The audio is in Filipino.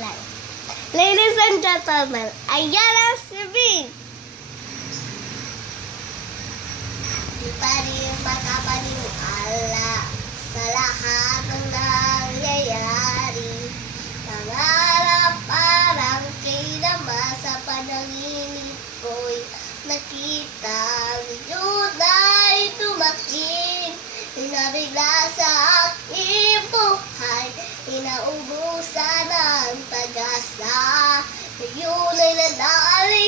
lang. Ladies and gentlemen, ayan ang si Bing. Di pa rin makapaniwala sa lahat ng nangyayari. Nangarap parang kailaman sa panaginip ko'y nakita ngayon ay tumating. Nabigla sa aking buhay, inaubusan ng pag-asa. Ngayon ay nadali